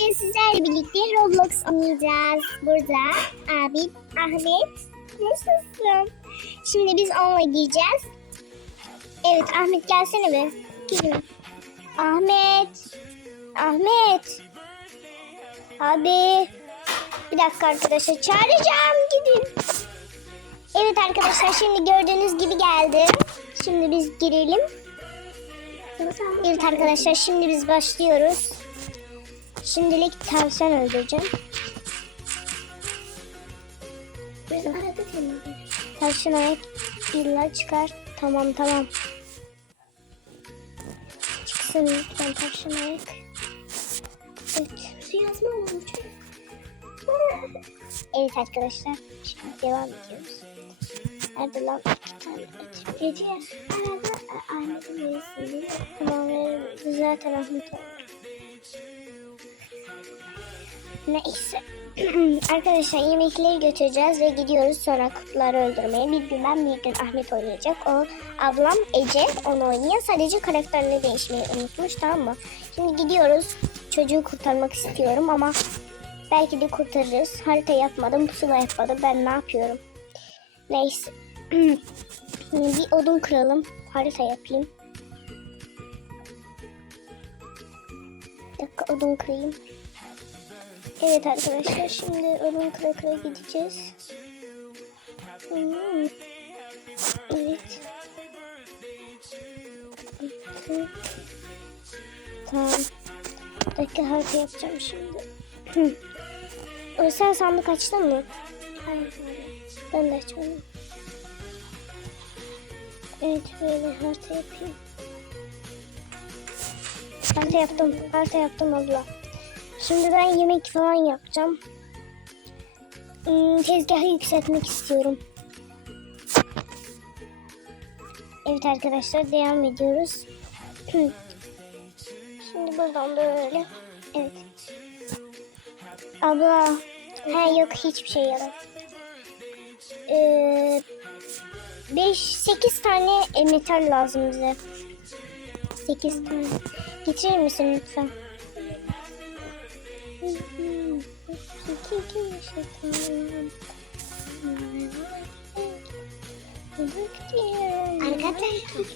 Bugün sizlerle birlikte Roblox oynayacağız. Burada abi Ahmet nasılsın? Şimdi biz onunla gireceğiz. Evet Ahmet gelsene be. Girin. Ahmet. Ahmet. Abi. Bir dakika arkadaşlar çağıracağım gidin. Evet arkadaşlar şimdi gördüğünüz gibi geldi. Şimdi biz girelim. Evet arkadaşlar şimdi biz başlıyoruz. Şimdilik tavşan öldüreceğim. Tavşan ayak illa çıkar. Tamam tamam. Çıksın lütfen tavşan ayak. Evet. Evet arkadaşlar. Şimdi devam ediyoruz. Nerede lan? Gece Ahmet'in birisiydi. Tamam. Güzel tarafını Neyse. Arkadaşlar yemekleri götüreceğiz ve gidiyoruz sonra kurtları öldürmeye. Bir gün ben bir gün Ahmet oynayacak. O ablam Ece onu oynuyor. Sadece karakterini değişmeyi unutmuş tamam mı? Şimdi gidiyoruz. Çocuğu kurtarmak istiyorum ama belki de kurtarırız. Harita yapmadım, pusula yapmadım. Ben ne yapıyorum? Neyse. Şimdi bir odun kıralım. Harita yapayım. Bir dakika odun kırayım. Evet arkadaşlar şimdi odun kıra gideceğiz. Hmm. Evet. Tamam. Bir dakika harita yapacağım şimdi. Hı. Sen sandık açtın mı? Hayır. Ben de açmadım. Evet böyle harita yapayım. Harita yaptım. Harita yaptım abla. Şimdi ben yemek falan yapacağım. Hmm, tezgahı yükseltmek istiyorum. Evet arkadaşlar devam ediyoruz. Şimdi buradan böyle. Evet. Abla. Ha yok hiçbir şey yok. Ee, 5-8 tane metal lazım bize. 8 tane. Getirir misin lütfen? Arkadaşlar.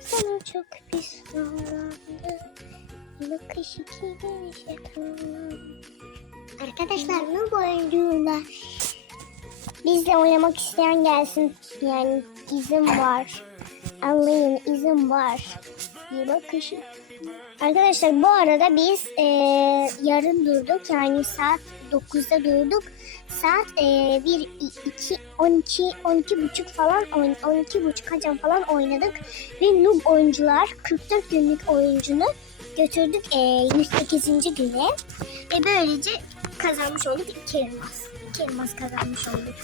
Sana çok pis davrandı. Bakış iki şeytan. Arkadaşlar ne oyuncular? Bizle oynamak isteyen gelsin. Yani izin var. Anlayın izin var. Bir bakışı. Arkadaşlar bu arada biz eee, yarın durduk. Yani saat 9'da durduk. Saat eee 1, 2, 12, 12 buçuk falan, oyn- 12 buçuk hacam falan oynadık. Ve noob oyuncular 44 günlük oyuncunu götürdük eee 108. güne. Ve böylece kazanmış olduk. iki elmas. İki elmas kazanmış olduk.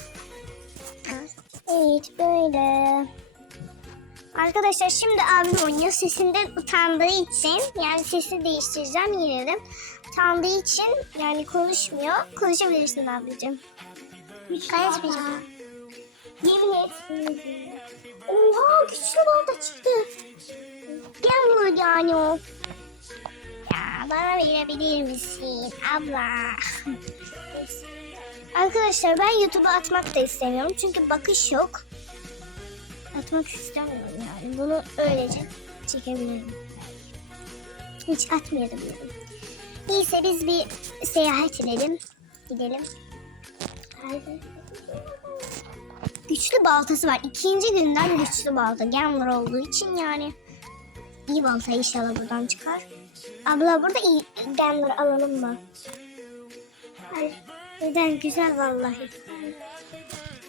Evet böyle. Arkadaşlar şimdi abim oynuyor. Sesinden utandığı için yani sesini değiştireceğim de. Utandığı için yani konuşmuyor. Konuşabilirsin ablacığım. Kaçmayacağım. Yemin et. Oha güçlü balta çıktı. Gambler yani o. Ya bana verebilir misin abla? Arkadaşlar ben YouTube'a atmak da istemiyorum. Çünkü bakış yok. Atmak istemiyorum yani. Bunu öylece çekebilirim. Hiç atmayalım dedim. Neyse biz bir seyahat edelim. Gidelim. Güçlü baltası var. İkinci günden güçlü balta. Gambler olduğu için yani. iyi balta inşallah buradan çıkar. Abla burada iyi gambler alalım mı? Hayır. Neden güzel vallahi.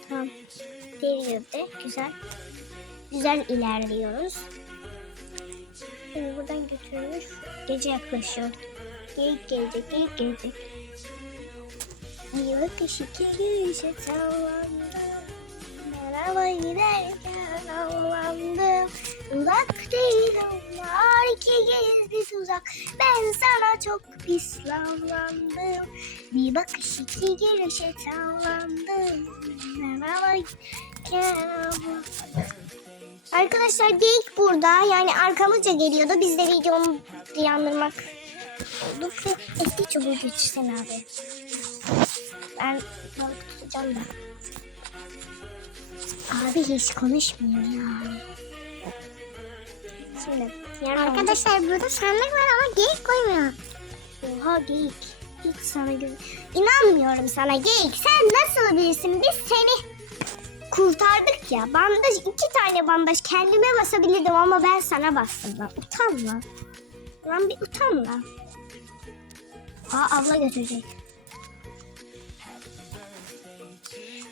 Tamam. Veriyor de güzel. Güzel ilerliyoruz. Şimdi buradan götürülür. Gece yaklaşıyor. Geyik gelecek, geyik gelecek. Bir bakış iki gülüşe sallandı. Merhaba giderken avlandım. Uzak değil onlar iki gizli tuzak. Ben sana çok pislanlandım. Bir bakış iki. Merhaba giderken Arkadaşlar geyik burada. Yani arkamızca geliyordu. Biz de videomu yandırmak oldu ve eski çubuğu geçirsen abi. Ben balık tutacağım da. Abi hiç konuşmuyor ya. Şimdi yani Arkadaşlar burada sandık var ama geyik koymuyor. Oha geyik. Hiç sana gö İnanmıyorum sana geyik. Sen nasıl birisin? Biz seni kurtardık ya. Bandaj iki tane bandaj kendime basabilirdim ama ben sana bastım lan. Utan lan. Bir utan lan. Aa abla götürecek.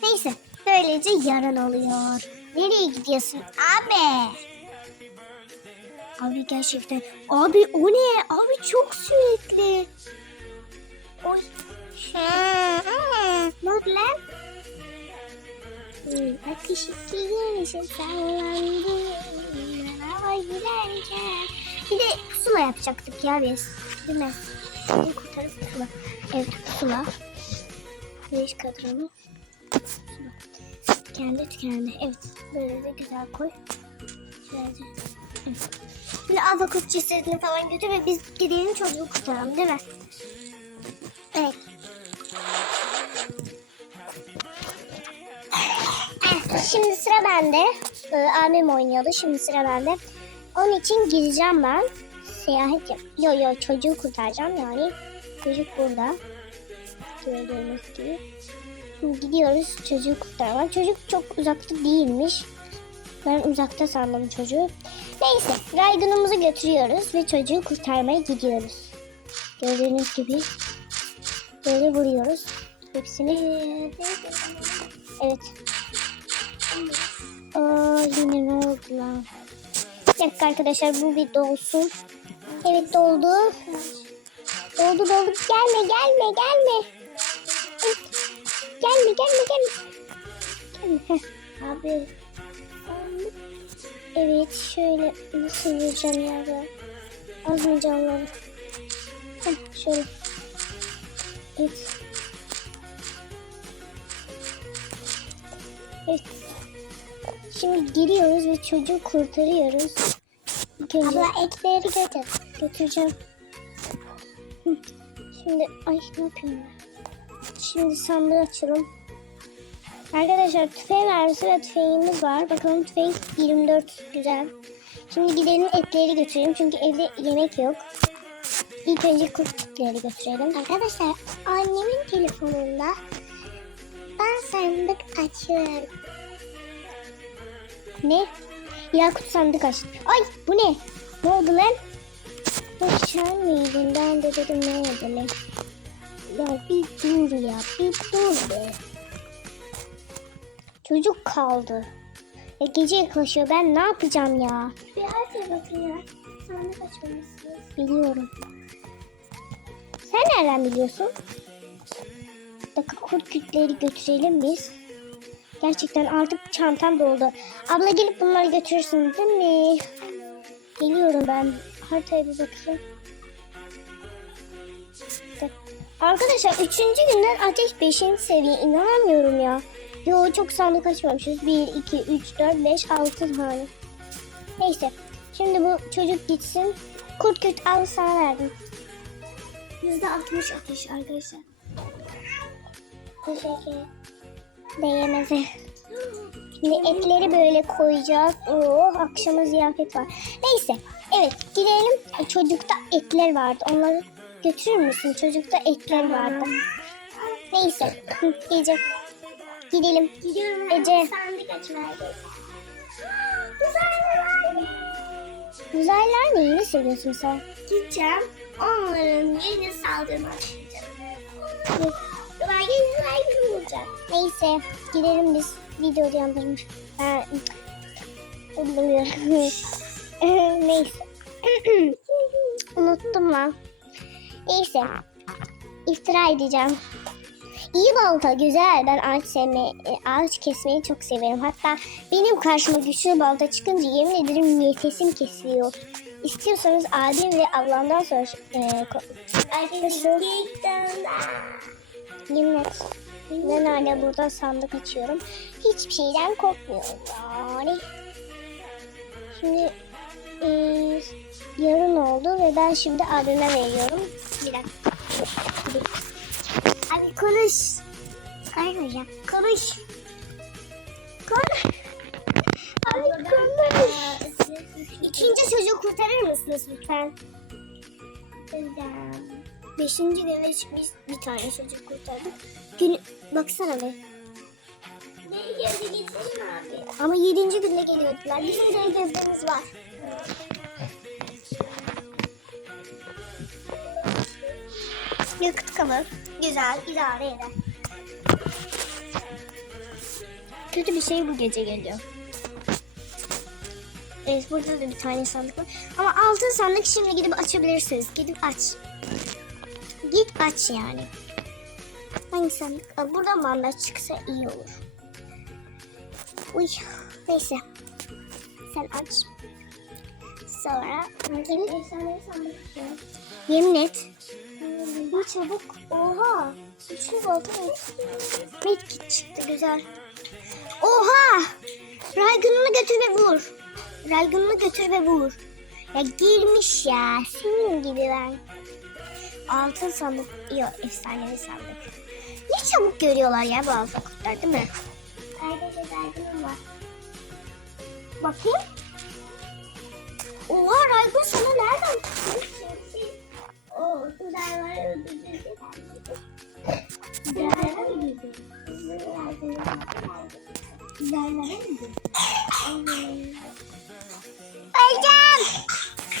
Neyse böylece yarın oluyor. Nereye gidiyorsun abi? Abi gerçekten. Abi o ne? Abi çok sürekli. Oy. Ne oldu lan? Akış iki yarışı sallandı. Hava giderken. Bir de pusula yapacaktık ya biz. Değil mi? Şimdi kurtarız pusula. Evet pusula. Güneş kadranı. Pusula. Kendi tükendi. Evet. Böyle de güzel koy. Şöyle. Evet. Şimdi avokut cesedini falan götür ve biz gidelim çocuğu kurtaralım değil mi? Evet. Eh, Şimdi sıra bende. Ee, abim oynuyordu. Şimdi sıra bende. Onun için gireceğim ben. Seyahat yap. Yo yo çocuğu kurtaracağım yani. Çocuk burada. Gördüğünüz gibi. Şimdi gidiyoruz çocuğu kurtarmaya. Çocuk çok uzakta değilmiş. Ben uzakta sandım çocuğu. Neyse Raydun'umuzu götürüyoruz ve çocuğu kurtarmaya gidiyoruz. Gördüğünüz gibi böyle vuruyoruz. Hepsini. Evet. Aa yine ne oldu lan? Bir arkadaşlar bu bir dolsun. Evet doldu. Doldu doldu. Gelme gelme gelme. Gelme gelme gelme. Gelme. Abi. Evet şöyle nasıl vuracağım ya ben? Az mı canları? Heh, şöyle. Evet. Evet. Şimdi giriyoruz ve çocuğu kurtarıyoruz. Önce Abla ekleri götür. götüreceğim. Şimdi ay ne yapıyorum ben? Şimdi sandığı açalım. Arkadaşlar tüfeğin mermisi ve tüfeğimiz var. Bakalım tüfeğin 24 güzel. Şimdi gidelim etleri götürelim çünkü evde yemek yok. İlk önce kurtları götürelim. Arkadaşlar annemin telefonunda ben sandık açıyorum. Ne? Yakut sandık açtı. Ay bu ne? Ne oldu lan? Sen miydin? Ben de dedim ne oldu lan? Ya bir dur ya bir dur be. Çocuk kaldı. Ya gece yaklaşıyor ben ne yapacağım ya? Bir harita bakın ya. Sandık açmamışsınız. Biliyorum. Sen nereden biliyorsun? Dakika kurt kütleri götürelim biz. Gerçekten artık çantam doldu. Abla gelip bunları götürürsün değil mi? Geliyorum ben. Haritaya bir bakayım. Arkadaşlar üçüncü günden ateş 5. seviye inanamıyorum ya. Yo çok sandık açmamışız. 1, 2, 3, 4, 5, 6 tane. Neyse. Şimdi bu çocuk gitsin. Kurt küt al sana verdim. Yüzde altmış ateş arkadaşlar. Teşekkür. Değemeze. Şimdi etleri böyle koyacağız. Oo, akşama ziyafet var. Neyse. Evet gidelim. Çocukta etler vardı. Onları götürür müsün? Çocukta etler vardı. Neyse. Hı, Ece. Gidelim. Gidiyorum Ece. sandık açmaya. Uzaylılar. Uzaylılar neyini seviyorsun sen? Gideceğim. Onların yeni saldırma açacağım. Ben yeni uzaylı bulacağım. Neyse. Gidelim biz. Video yandırmış. Ben... Bilmiyorum. Neyse. Unuttum lan. Neyse. İftira edeceğim. İyi balta güzel. Ben ağaç sevme, e, ağaç kesmeyi çok severim. Hatta benim karşıma güçlü balta çıkınca yemin ederim nefesim kesiliyor. İstiyorsanız abim ve ablamdan sonra e, Arkadaşlar. yemin et. Ben hala burada sandık açıyorum. Hiçbir şeyden korkmuyorum yani. Şimdi e, yarın oldu ve ben şimdi abime veriyorum. Bir dakika. Abi konuş. Hayır hocam. Konuş. Konuş. Abi konuş. İkinci çocuğu kurtarır mısınız lütfen? Hocam. Beşinci günde çıkmış bir tane çocuk kurtardık. Gün, baksana be. Beni gözü getirin abi. Ama yedinci günde geliyordular. Bizim de gözlerimiz var. Yakıt kalır. Güzel, idare eder. Kötü bir şey bu gece geliyor. Evet burada da bir tane sandık var. Ama altın sandık şimdi gidip açabilirsiniz. Gidip aç. Git aç yani. Hangi sandık? Aa, buradan bandaj çıksa iyi olur. Uy neyse. Sen aç. Sandık ya. yemin et. Bu çabuk. Oha. Üçlü balta Medkit çıktı güzel. Oha. Raygununu götür ve vur. Raygununu götür ve vur. Ya girmiş ya. Senin gibi ben. Altın sandık. Yok efsanevi sandık. Ne çabuk görüyorlar ya bu altın kurtlar değil mi? Kardeşe derdim var. Bakayım. Raygun sana nereden? O uzaylıları öldürdü. Uzaylılara mı gidiyor? Uzaylılara mı gidiyor? Öleceğim.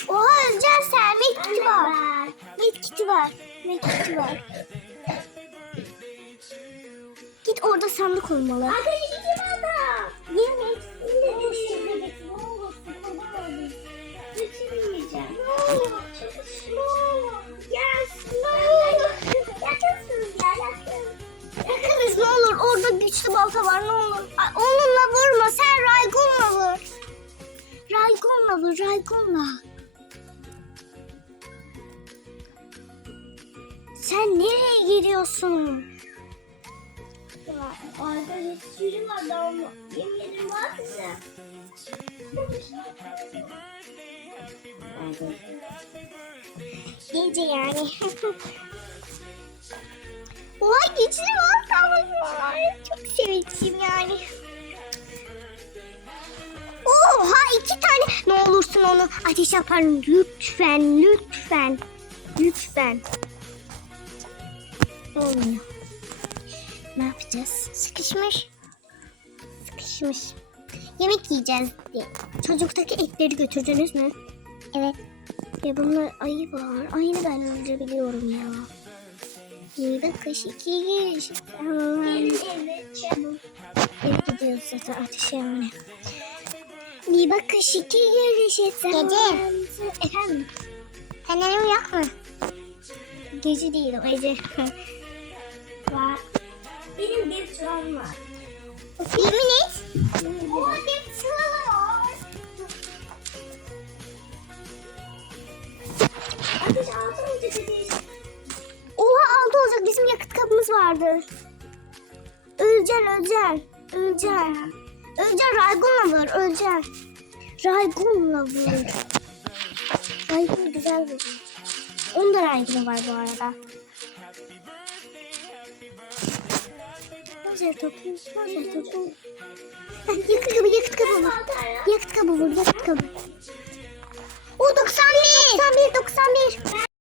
Oha öleceğim sen. Medkiti var. Medkiti var. Medkiti var. Git orada sandık olmalı. Arkadaşı Yakınız ne olur. Orada güçlü balta var ne olur. Ay, onunla vurma. Sen Raygun'la vur. Raygun'la vur. Raygun'la. Sen nereye gidiyorsun? Orada bir sürü var da ama yemin ederim var size. Gece yani. Oha güçlü baltamız var. Çok sevinçliyim yani. Oha iki tane. Ne olursun onu ateş yaparım. Lütfen, lütfen. Lütfen. Olmuyor. Ne yapacağız? Sıkışmış. Sıkışmış. Yemek yiyeceğiz diye. Çocuktaki etleri götürdünüz mü? Evet. Ya bunlar ayı var. Ayını ben öldürebiliyorum ya. Bir bakış iki giriş. Benim evde çabuk. Geri gidiyoruz zaten ateş yani. Bir bakış iki giriş Gece. Efendim? Fenerim yok mu? Gece değil o gece. Var. Benim bir çuvalım var. Yemin et. O bir çuvalı Oha altı olacak bizim yakıt kabımız vardı. Öleceksin öleceksin. Öleceksin. Öleceksin Raygun'la vur öleceksin. Raygun'la vur. Raygun güzel vur. Onun da Raygun'u var bu arada. Lazer topu, lazer topu. Yakıt kabı, yakıt kabı vur. Yakıt kabı vur, yakıt kabı. O 91, 91, 91.